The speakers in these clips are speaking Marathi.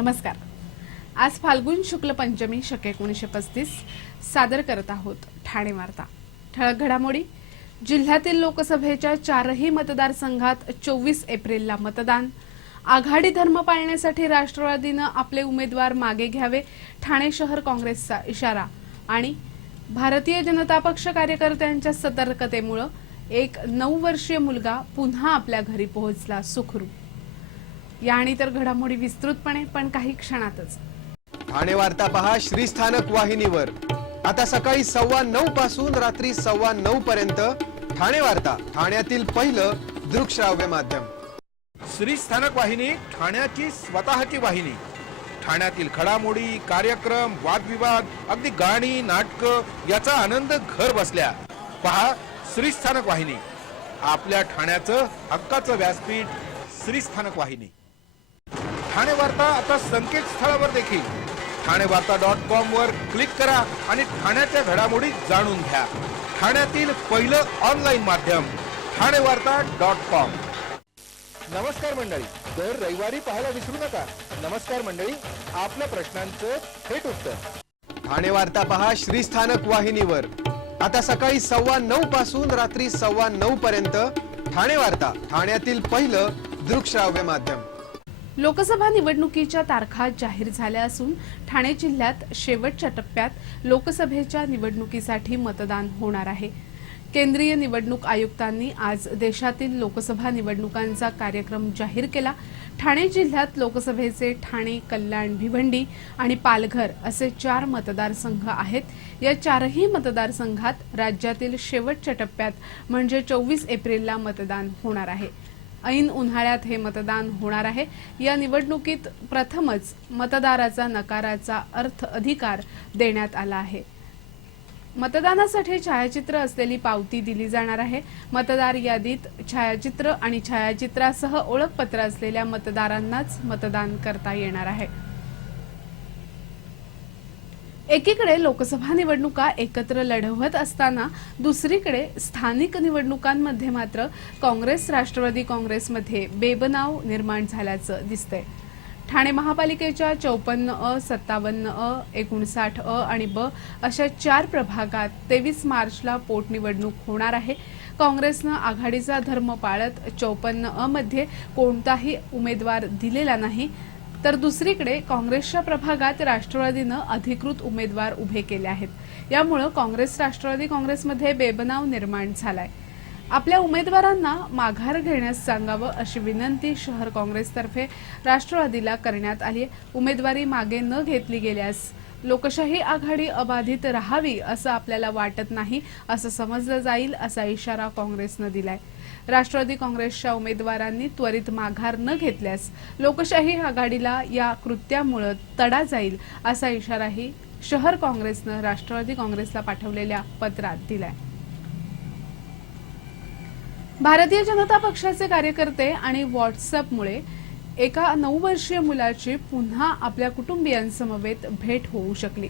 नमस्कार। आज फाल्गुन शुक्ल पंचमी शके 1935 सादर करत आहोत ठाणे वार्ता। ठळक घडामोडी। जिल्ह्यातील लोकसभेच्या 4ही मतदारसंघात 24 एप्रिलला मतदान। आघाडी धर्म पाळण्यासाठी राष्ट्रवादीने आपले उमेदवार मागे घ्यावे, ठाणे शहर काँग्रेसचा इशारा। आणि भारतीय जनता पक्ष कार्यकर्त्यांच्या सतर्कतेमुळे एक 9 वर्षीय मुलगा पुन्हा आपल्या घरी पोहोचला सुखरूप। या आणि तर घडामोडी विस्तृतपणे पण काही क्षणातच। ठाणे वार्ता पहा श्रीस्थानक वाहिनीवर। आता सकाळी 9:15 पासून रात्री 9:15 पर्यंत ठाणे वार्ता, ठाण्यातील पहिलं दृकश्राव्य माध्यम। श्रीस्थानक वाहिनी, ठाण्याची स्वतःची वाहिनी। ठाण्यातील घडामोडी, कार्यक्रम, वादविवाद, अगदी गाणी, नाटक याचा आनंद घर बसल्या पहा श्रीस्थानक वाहिनी। आपल्या ठाण्याचं हक्काचं व्यासपीठ श्रीस्थानक वाहिनी। ठाणे वार्ता आता संकेतस्थळावर देखील ठाणेवार्ता.com वर क्लिक करा आणि ठाण्याच्या घडामोडी जाणून घ्या। ठाण्यातील पहिलं ऑनलाईन माध्यम ठाणेवार्ता.com। नमस्कार मंडळी, दर रविवारी पाहायला विसरू नका। नमस्कार मंडळी, आपल्या प्रश्नांचं थेट उत्तर। ठाणे वार्ता पहा श्रीस्थानक वाहिनीवर। आता सकाळी 9:15 पासून रात्री 9:15 पर्यंत ठाणे वार्ता, ठाण्यातील पहिलं दृकश्राव्य माध्यम। लोकसभा निवडणुकीच्या तारखा जाहीर झाल्या असून ठाणे जिल्ह्यात शेवटच्या टप्प्यात लोकसभेच्या निवडणुकीसाठी मतदान होणार आहे। केंद्रीय निवडणूक आयुक्तांनी आज देशातील लोकसभा निवडणुकांचा कार्यक्रम जाहीर केला। ठाणे जिल्ह्यात लोकसभेचे ठाणे, कल्याण, भिवंडी आणि पालघर असे 4 मतदारसंघ आहेत। या 4ही मतदारसंघात राज्यातील शेवटच्या टप्प्यात म्हणजे 24 एप्रिलला मतदान होणार आहे। ऐन उन्हाळ्यात हे मतदान होणार आहे। या निवडणुकीत प्रथमच मतदाराचा नकाराचा अर्थ अधिकार देण्यात आला आहे। मतदानासाठी छायाचित्र असलेली पावती दिली जाणार आहे। मतदार यादीत छायाचित्र आणि छायाचित्रासह ओळखपत्र असलेल्या मतदारांनाच मतदान करता येणार आहे। एकीकडे लोकसभा निवडणुका एकत्र लढवत असताना दुसरीकडे स्थानिक निवडणुकांमध्ये मात्र काँग्रेस राष्ट्रवादी काँग्रेसमध्ये बेबनाव निर्माण झाल्याचं दिसतंय। ठाणे महापालिकेच्या 54अ, 57अ, 59अ आणि ब अशा 4 प्रभागात 23 मार्चला पोटनिवडणूक होणार आहे। काँग्रेसनं आघाडीचा धर्म पाळत 54अ मध्ये कोणताही उमेदवार दिलेला नाही, तर दुसरीकडे काँग्रेसच्या प्रभागात राष्ट्रवादीनं अधिकृत उमेदवार उभे केले आहेत। यामुळे काँग्रेस राष्ट्रवादी काँग्रेसमध्ये बेबनाव निर्माण झालाय। आपल्या उमेदवारांना माघार घेण्यास सांगावं अशी विनंती शहर काँग्रेसतर्फे राष्ट्रवादीला करण्यात आली आहे। उमेदवारी मागे न घेतली गेल्यास लोकशाही आघाडी अबाधित राहावी असं आपल्याला वाटत नाही असं समजलं जाईल असा इशारा काँग्रेसनं दिलाय। राष्ट्रवादी काँग्रेसच्या उमेदवारांनी त्वरित माघार न घेतल्यास लोकशाही आघाडीला या कृत्यामुळे तडा जाईल असा इशाराही शहर काँग्रेसनं राष्ट्रवादी काँग्रेसला पाठवलेल्या पत्रात दिलाय। भारतीय जनता पक्षाचे कार्यकर्ते आणि व्हॉट्सअपमुळे एका 9 वर्षीय मुलाची पुन्हा आपल्या कुटुंबियांसमवेत भेट होऊ शकली।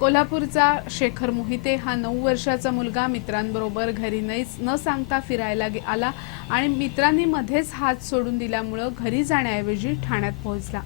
कोल्हापूरचा शेखर मोहिते हा 9 वर्षाचा मुलगा मित्रांबरोबर घरी न सांगता फिरायला आला आणि मित्रांनी मध्येच हात सोडून दिल्यामुळे घरी जाण्याऐवजी ठाण्यात पोहोचला।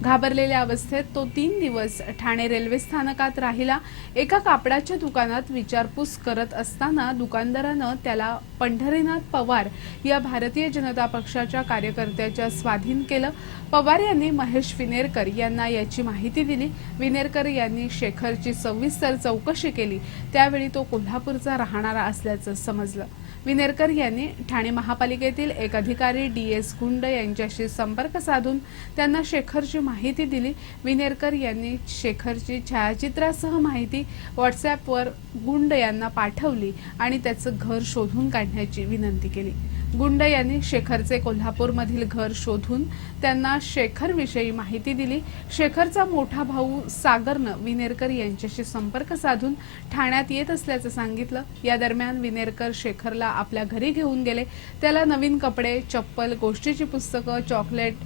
घाबरलेल्या अवस्थेत तो 3 दिवस ठाणे रेल्वे स्थानकात राहिला। एका कापडाच्या दुकानात विचारपूस करत असताना दुकानदारानं त्याला पंढरीनाथ पवार या भारतीय जनता पक्षाच्या कार्यकर्त्याच्या स्वाधीन केलं। पवार यांनी महेश विनेरकर यांना याची माहिती दिली। विनेरकर यांनी शेखरची सविस्तर चौकशी केली, त्यावेळी तो कोल्हापूरचा राहणारा असल्याचं समजलं। विनेरकर यांनी ठाणे महापालिकेतील एक अधिकारी DS गुंड यांच्याशी संपर्क साधून त्यांना शेखरची माहिती दिली। विनेरकर यांनी शेखरची छायाचित्रासह माहिती व्हॉट्सअपवर गुंड यांना पाठवली आणि त्याचं घर शोधून काढण्याची विनंती केली। गुंड यांनी शेखरचे कोल्हापूरमधील घर शोधून त्यांना शेखरविषयी माहिती दिली। शेखरचा मोठा भाऊ सागरनं विनेरकर यांच्याशी संपर्क साधून ठाण्यात येत असल्याचं सांगितलं। या दरम्यान विनेरकर शेखरला आपल्या घरी घेऊन गेले। त्याला नवीन कपडे, चप्पल, गोष्टीची पुस्तकं, चॉकलेट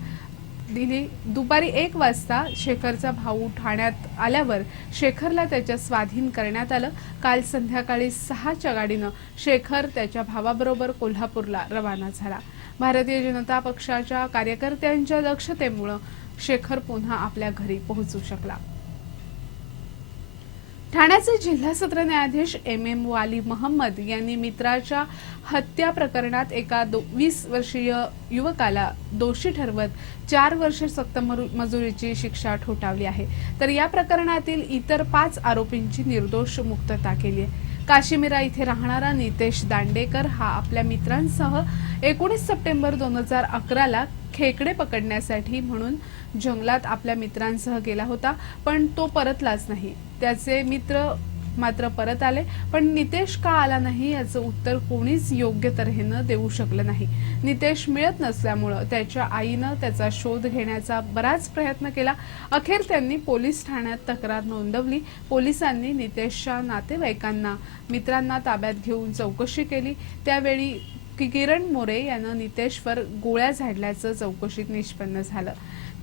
दिली। दुपारी 1 वाजता शेखरचा भाऊ ठाण्यात आल्यावर शेखरला त्याच्या स्वाधीन करण्यात आलं। काल संध्याकाळी 6च्या गाडीनं शेखर त्याच्या भावाबरोबर कोल्हापूरला रवाना झाला। भारतीय जनता पक्षाच्या कार्यकर्त्यांच्या दक्षतेमुळे शेखर पुन्हा आपल्या घरी पोहोचू शकला. ठाण्याचे जिल्हा सत्र न्यायाधीश एम वाली मोहम्मद यांनी मित्राच्या हत्या प्रकरणात एका 20 वर्षीय युवकाला दोषी ठरवत 4 वर्ष सक्त मजुरीची शिक्षा ठोठावली आहे. तर या प्रकरणातील इतर 5 आरोपींची निर्दोष मुक्तता केली आहे. काश्मीरा इथे राहणारा नितेश दांडेकर हा आपल्या मित्रांसह 19 सप्टेंबर 2011ला खेकडे पकडण्यासाठी म्हणून जंगलात आपल्या मित्रांसह गेला होता, पण तो परतलाच नाही. त्याचे मित्र मात्र परत आले, पण नितेश का आला नाही याचं उत्तर कोणीच योग्य तऱ्हेनं देऊ शकलं नाही. नितेश मिळत नसल्यामुळं त्याच्या आईनं त्याचा शोध घेण्याचा बराच प्रयत्न केला. अखेर त्यांनी पोलीस ठाण्यात तक्रार नोंदवली. पोलिसांनी नितेशच्या नातेवाईकांना मित्रांना ताब्यात घेऊन चौकशी केली. त्यावेळी किरण मोरे यानं नितेशवर गोळ्या झाडल्याचं चौकशीत निष्पन्न झालं.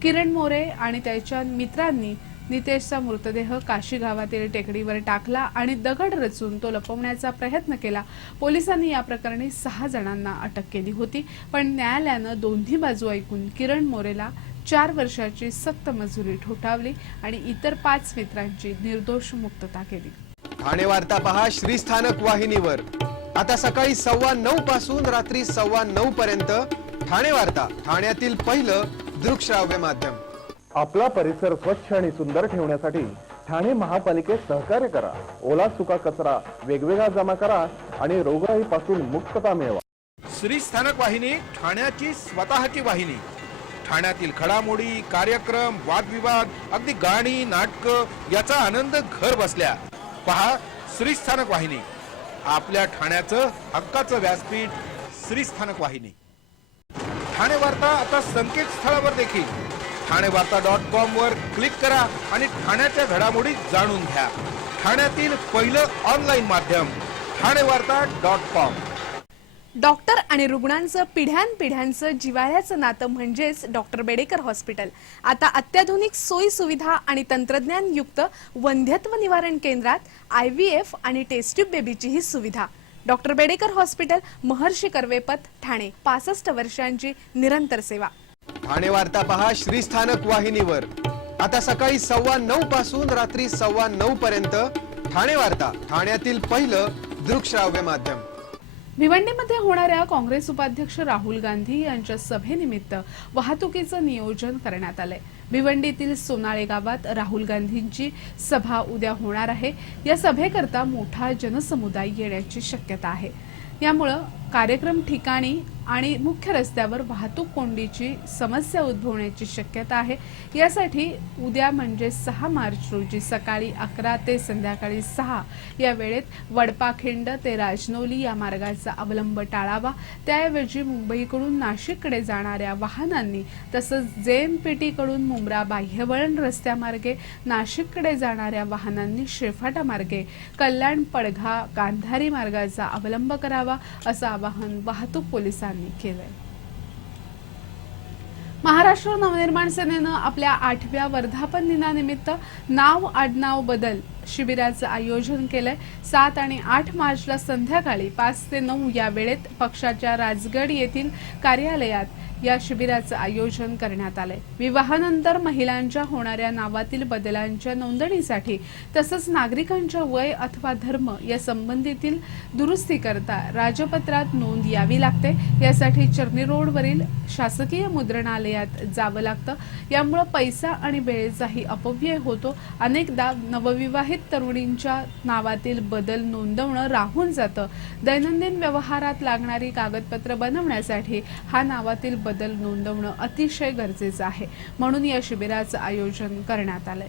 किरण मोरे आणि त्याच्या मित्रांनी नितेशचा मृतदेह काशी गावातील टेकडीवर टाकला आणि दगड रचून तो लपवण्याचा प्रयत्न केला. पोलिसांनी या प्रकरणी 6 जणांना अटक केली होती, पण न्यायालयानं दोन्ही बाजू ऐकून किरण मोरेला 4 वर्षाची सक्त मजुरी ठोठावली आणि इतर 5 मित्रांची निर्दोष मुक्तता केली. ठाणे वार्ता पहा श्रीस्थानक वाहिनीवर. आता सकाळी 9:15 पासून रात्री 9:15 पर्यंत ठाणे वार्ता, ठाण्यातील पहिलं दृकश्राव्य माध्यम. आपला परिसर स्वच्छ आणि सुंदर ठेवण्यासाठी ठाणे महापालिकेत सहकार्य करा. ओला सुका कचरा वेगवेगळा जमा करा आणि रोगराईपासून मुक्तता मिळवा. श्रीस्थानक वाहिनी ठाण्याची स्वतःची वाहिनी. ठाण्यातील घडामोडी, कार्यक्रम, वादविवाद, अगदी गाणी, नाटकं याचा आनंद घर बसल्या. पहा श्रीस्थानक वाहिनी, आपल्या ठाण्याचं हक्काचं व्यासपीठ. श्रीस्थानक वाहिनी. ठाणे वार्ता आता संकेतस्थळावर देखील ठाणेवार्ता.com वर क्लिक करा आणि ठाण्याच्या घडामोडी जाणून घ्या. ठाण्यातील पहिलं ऑनलाईन माध्यम ठाणेवार्ता.com. डॉक्टर आणि रुग्णांचं पिढ्यानपिढ्यांचं जिव्हाळ्याचं नातं म्हणजेच डॉक्टर बेडेकर हॉस्पिटल. आता अत्याधुनिक सोयी सुविधा आणि तंत्रज्ञानयुक्त वंध्यत्व निवारण केंद्रात IVF आणि टेस्ट ट्यूब बेबीचीही सुविधा. डॉक्टर बेडेकर हॉस्पिटल, महर्षी कर्वेपथ, ठाणे. 65 वर्षांची निरंतर सेवा. ठाणे वार्ता पहा श्रीस्थानक वाहिनीवर. आता सकाळी 9:15 पासून रात्री 9:15 पर्यंत ठाणे वार्ता, ठाण्यातील पहिलं दृकश्राव्य माध्यम. भिवंडीमध्ये होणाऱ्या काँग्रेस उपाध्यक्ष राहुल गांधी यांच्या सभेनिमित्त वाहतुकीचं नियोजन करण्यात आलंय. भिवंडीतील सोनाळे गावात राहुल गांधींची सभा उद्या होणार आहे. या सभेकरता मोठा जनसमुदाय येण्याची शक्यता आहे. यामुळं कार्यक्रम ठिकाणी आणि मुख्य रस्त्यावर वाहतूक कोंडीची समस्या उद्भवण्याची शक्यता आहे. यासाठी उद्या म्हणजे 6 मार्च रोजी सकाळी 11 ते संध्याकाळी 6 या वेळेत वडपाखिंड ते राजनौली या मार्गाचा अवलंब टाळावा. त्याऐवजी मुंबईकडून नाशिककडे जाणाऱ्या वाहनांनी तसंच JNPT कडून मुंब्रा बाह्यवळण रस्त्यामार्गे नाशिककडे जाणाऱ्या वाहनांनी शेफाटा मार्गे कल्याण, पडघा, गांधारी मार्गाचा अवलंब करावा, असं आवाहन वाहतूक पोलिसांनी केलंय. महाराष्ट्र नवनिर्माण सेनेनं आपल्या 8व्या वर्धापन दिनानिमित्त नाव आडनाव बदल शिबिराचं आयोजन केलंय. 7 आणि 8 मार्चला संध्याकाळी 5 ते 9 या वेळेत पक्षाच्या राजगड येथील कार्यालयात या शिबिराचं आयोजन करण्यात आलंय. विवाहानंतर महिलांच्या होणाऱ्या नावातील बदलांच्या नोंदणीसाठी तसंच नागरिकांच्या वय अथवा धर्म या संबंधीतील दुरुस्तीकरता राजपत्रात नोंद यावी लागते. यासाठी चर्नी रोडवरील शासकीय मुद्रणालयात जावं लागतं. यामुळे पैसा आणि वेळेचाही अपव्यय होतो. अनेकदा नवविवाहित तरुणींच्या नावातील बदल नोंदवणं राहून जातं. दैनंदिन व्यवहारात लागणारी कागदपत्र बनवण्यासाठी हा नावातील बदल नोंदवणं अतिशय गरजेचं आहे. म्हणून या शिबिराचं आयोजन करण्यात आलंय.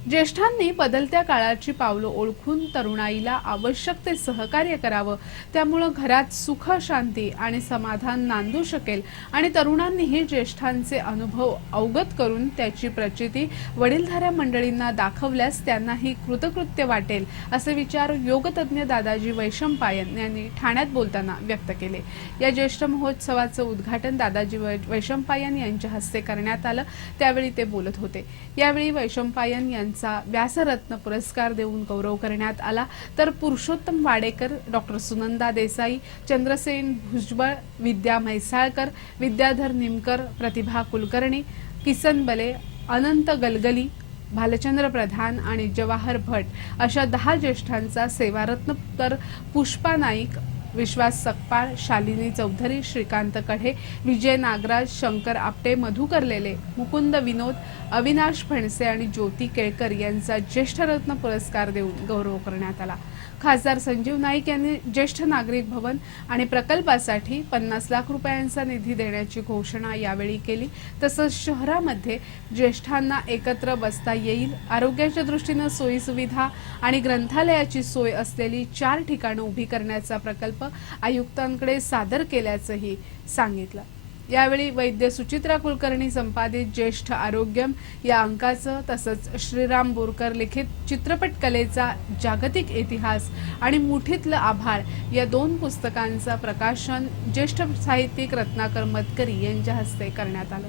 ज्येष्ठांनी बदलत्या काळाची पावलं ओळखून तरुणाईला आवश्यक ते सहकार्य करावं. त्यामुळे घरात सुख, शांती आणि समाधान नांदू शकेल आणि तरुणांनीही ज्येष्ठांचे अनुभव अवगत करून त्याची प्रचिती वडीलधाऱ्या मंडळींना दाखवल्यास त्यांनाही कृतकृत्य वाटेल, असे विचार योगतज्ञ दादाजी वैशंपायन यांनी ठाण्यात बोलताना व्यक्त केले. या ज्येष्ठ महोत्सवाचं उद्घाटन दादाजी वैशंपायन यांच्या हस्ते करण्यात आलं. त्यावेळी ते बोलत होते. यावेळी वैशंपायन यांचे यांचा व्यासरत्न पुरस्कार देऊन गौरव करण्यात आला, तर पुरुषोत्तम वाडेकर, डॉक्टर सुनंदा देसाई, चंद्रसेन भुजबळ, विद्या म्हैसाळकर, विद्याधर निमकर, प्रतिभा कुलकर्णी, किसन बले, अनंत गलगली, भालचंद्र प्रधान आणि जवाहर भट अशा 10 ज्येष्ठांचा सेवारत्न, तर पुष्पा नाईक, विश्वास सकपाळ, शालिनी चौधरी, श्रीकांत कढे, विजय नागराज, शंकर आपटे, मधुकर लेले, मुकुंद विनोद, अविनाश फणसे आणि ज्योती केळकर यांचा ज्येष्ठ रत्न पुरस्कार देऊन गौरव करण्यात आला. खासदार संजीव नाईक यांनी ज्येष्ठ नागरिक भवन आणि प्रकल्पासाठी 50 लाख रुपयांचा निधी देण्याची घोषणा यावेळी केली. तसंच शहरामध्ये ज्येष्ठांना एकत्र बसता येईल, आरोग्याच्या दृष्टीनं सोयी सुविधा आणि ग्रंथालयाची सोय असलेली 4 ठिकाणं उभी करण्याचा प्रकल्प आयुक्तांकडे सादर केल्याचंही सांगितलं. यावेळी वैद्य सुचित्रा कुलकर्णी संपादित ज्येष्ठ आरोग्यम या अंकाचं, तसंच श्रीराम बोरकर लिखित चित्रपट कलेचा जागतिक इतिहास आणि मुठीतलं आभाळ या 2 पुस्तकांचं प्रकाशन ज्येष्ठ साहित्यिक रत्नाकर मतकरी यांच्या हस्ते करण्यात आलं.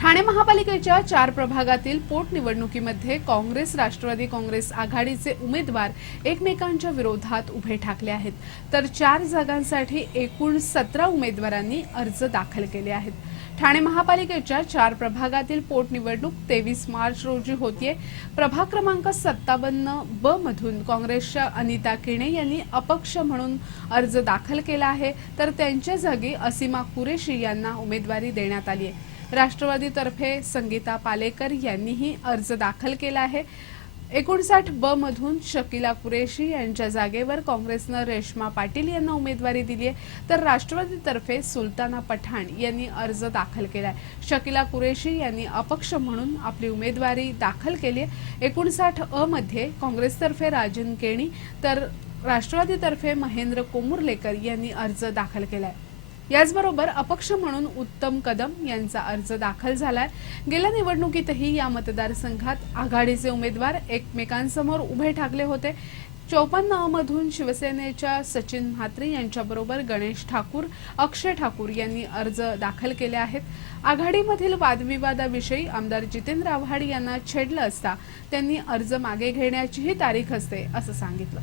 ठाणे महापालिकेच्या 4 प्रभागातील पोटनिवडणुकीमध्ये काँग्रेस, राष्ट्रवादी काँग्रेस आघाडीचे उमेदवार एकमेकांच्या विरोधात उभे ठाकले आहेत, तर 4 जागांसाठी एकूण 17 उमेदवारांनी अर्ज दाखल केले आहेत. ठाणे महापालिकेच्या 4 प्रभागातील पोटनिवडणूक 23 मार्च रोजी होतीये. प्रभाग क्रमांक 57 मधून काँग्रेसच्या अनिता किणे यांनी अपक्ष म्हणून अर्ज दाखल केला आहे, तर त्यांच्या जागी असीमा कुरेशी यांना उमेदवारी देण्यात आली आहे. राष्ट्रवादीतर्फे संगीता पालेकर यांनीही अर्ज दाखल केला आहे. 59 मधून शकीला कुरेशी यांच्या जागेवर काँग्रेसनं रेश्मा पाटील यांना उमेदवारी दिली आहे, तर राष्ट्रवादीतर्फे सुलताना पठाण यांनी अर्ज दाखल केलाय. शकीला कुरेशी यांनी अपक्ष म्हणून आपली उमेदवारी दाखल केली आहे. 59 मध्ये काँग्रेसतर्फे राजन केणी, तर राष्ट्रवादीतर्फे महेंद्र कोमुर्लेकर यांनी अर्ज दाखल केलाय. याचबरोबर अपक्ष म्हणून उत्तम कदम यांचा अर्ज दाखल झालाय. गेल्या निवडणुकीतही या मतदारसंघात आघाडीचे उमेदवार एकमेकांसमोर उभे ठाकले होते. 54 मधून शिवसेनेच्या सचिन म्हात्रे यांच्याबरोबर गणेश ठाकूर, अक्षय ठाकूर यांनी अर्ज दाखल केले आहेत. आघाडीमधील वादविवादाविषयी आमदार जितेंद्र आव्हाड यांना छेडलं असता त्यांनी अर्ज मागे घेण्याचीही तारीख असते असं सांगितलं.